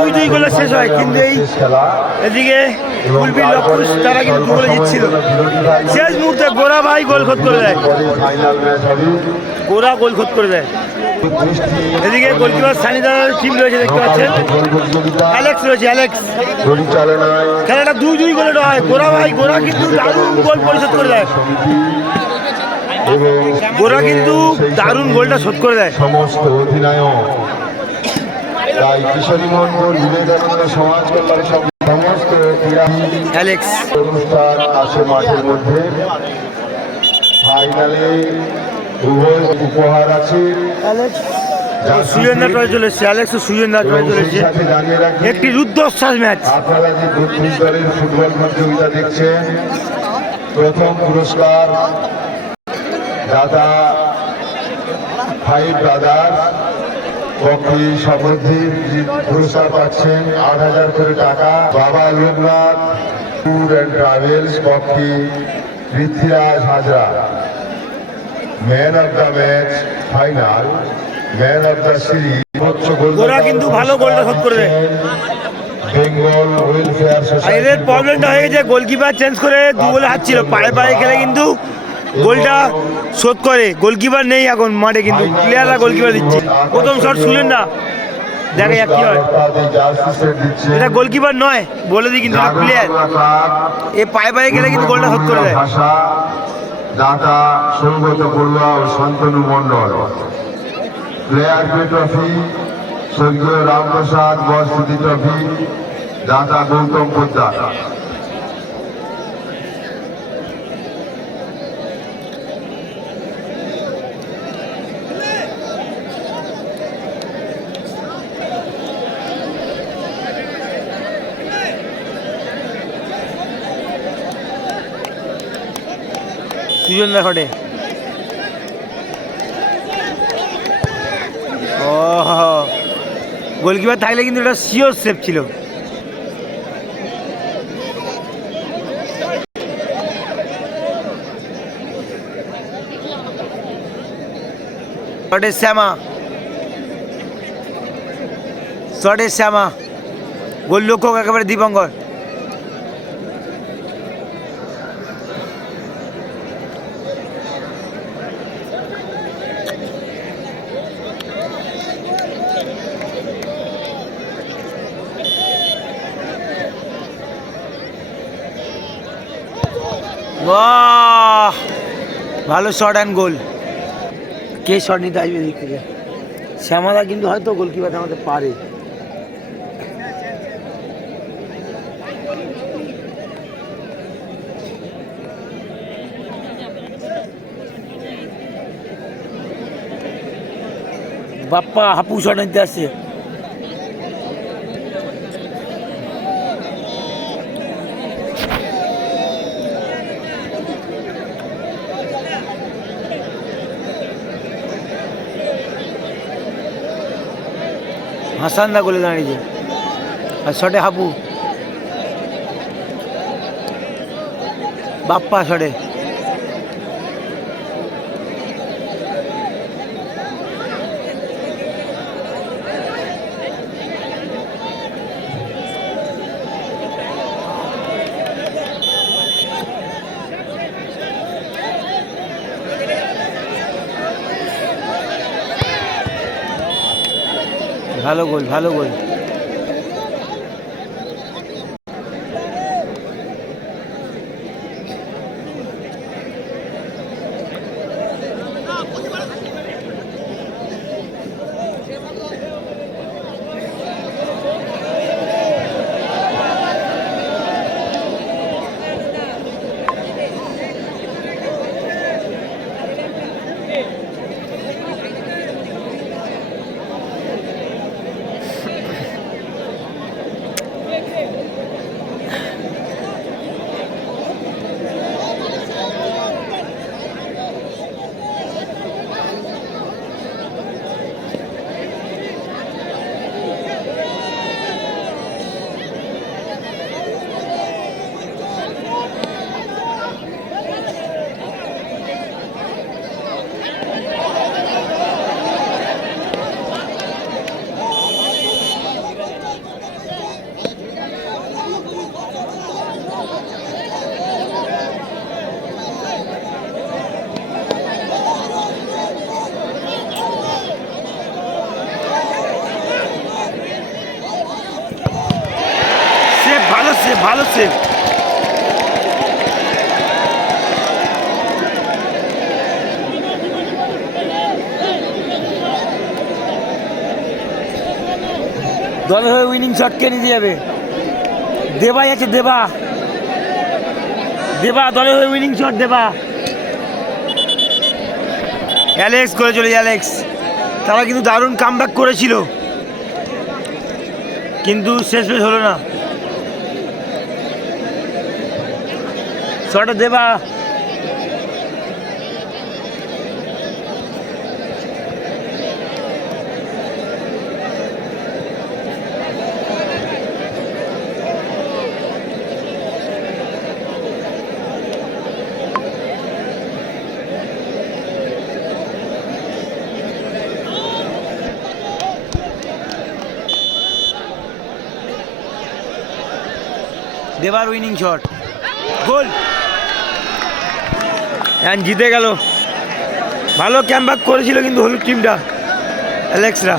দুই দুই গোলে শেষ হয়, কিন্তু এই এদিকে কুলবির লক্ষ্য, তারা কিন্তু গোলে জিতছিল। শেষ মুহূর্তে গোরা ভাই গোল খোদ করে দেয়। গোরা গোল খোদ করে দেয়। এদিকে গোলকিপার সানিদার টিম রয়েছে, দেখতে পাচ্ছেন। অ্যালেক্স রয়েছে অ্যালেক্স খেলাটা দুই দুই গোলে হয়। গোরা ভাই, গোরা কিন্তু দারুণ গোল পরিশোধ করে দেয়। গোরা কিন্তু দারুণ গোলটা শোধ করে দেয়। সমস্ত অধিনায়ক তাই কিশোরী মন্ডল বিবেকানন্দ সমাজ কল্যাণ সমস্ত অনুষ্ঠান আসে মাঠের মধ্যে। ফাইনালে উভয় উপহার আছে। টয় অ্যালেক্স টয় একটি রুদ্ধশ্বাস ম্যাচ। আপনারা যে বত্রিশ দলের ফুটবল প্রতিযোগিতা দেখছেন প্রথম পুরস্কার দাদা ফাইভ ব্রাদার পক্ষে সমৃদ্ধির পুরস্কার পাচ্ছেন আট হাজার করে টাকা বাবা লোকনাথ ট্যুর অ্যান্ড ট্রাভেলস পক্ষে Prithviraj Hazra. Man of the match final man of the series. Gora কিন্তু ভালো গোলটা শোধ করে বেঙ্গল ওয়েলফেয়ার সোসাইটি এদের প্রবলেমটা হয়ে গেছে গোলকিপার চেঞ্জ করে দু গোলে হারছিল পায়ে পায়ে খেলে কিন্তু গোলটা শোধ করে। গোলকিপার নেই এখন মাঠে কিন্তু। প্লেয়াররা গোলকিপার দিচ্ছে। প্রথম শট শুনলেন না? দেখা যাক কি হয়। এটা গোলকিপার নয়, বলে দিই কিন্তু প্লেয়ার এ পায়ে পায়ে গেলে কিন্তু গোলটা শোধ করে দেয়। দাতা সৌগত বড়ুয়া ও শান্তনু প্লেয়ার পে ট্রফি স্বর্গীয় রামপ্রসাদ বস্তুতি ট্রফি দাতা গৌতম পোদ্দার। সুজন দা ঘটে? ও গোলকিপার থাকলে কিন্তু এটা শিওর সেফ ছিল। শ্যামা। শটে শ্যামা। গোল লক্ষ্য একেবারে দীপঙ্কর। বাহ! ভালো শট অ্যান্ড গোল কে শট নিতে আসবে দিক থেকে? শ্যামাদা কিন্তু হয়তো গোলকিপার আমাদের পারে। বাপ্পা, হাপু শট নিতে আসছে। হাসান দা গোলে দাঁড়িয়েছে আর শটে হাপু। বাপ্পা শটে। ভালো গোল ভালো গোল। সেভ দলের হয়ে উইনিং শট কে নিতে যাবে? দেবাই আছে, দেবা। দেবা, দলের হয়ে উইনিং শট দেবা। অ্যালেক্স করে চলে অ্যালেক্স তারা কিন্তু দারুণ কামব্যাক করেছিল। কিন্তু শেষ হলো না। শটটা দেবা। দেবার উইনিং শট গোল। জিতে গেল। ভালো ক্যাম্প করেছিল কিন্তু হলুদ টিমটা অ্যালেক্সরা।